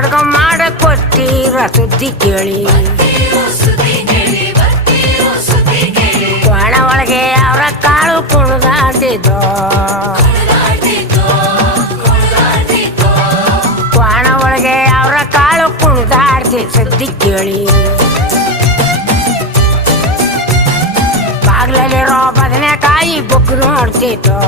ಅಡ್ಗ ಮಾಡ ಕೊಟ್ಟಿರ ಸುದ್ದಿ ಕೇಳಿ ಕೋಣ ಒಳಗೆ ಅವರ ಕಾಳು ಕುಣಿದಾಡ್ತಿದ್ದೋ ಕೋಣ ಒಳಗೆ ಅವರ ಕಾಳು ಕುಣಿದಾಡ್ತಿ ಸುದ್ದಿ ಕೇಳಿ ಬಾಗ್ಲಲ್ಲಿರೋ ಬದನೆಕಾಯಿ ಬೊಗ್ಗು ನೋಡ್ತಿದ್ದೋ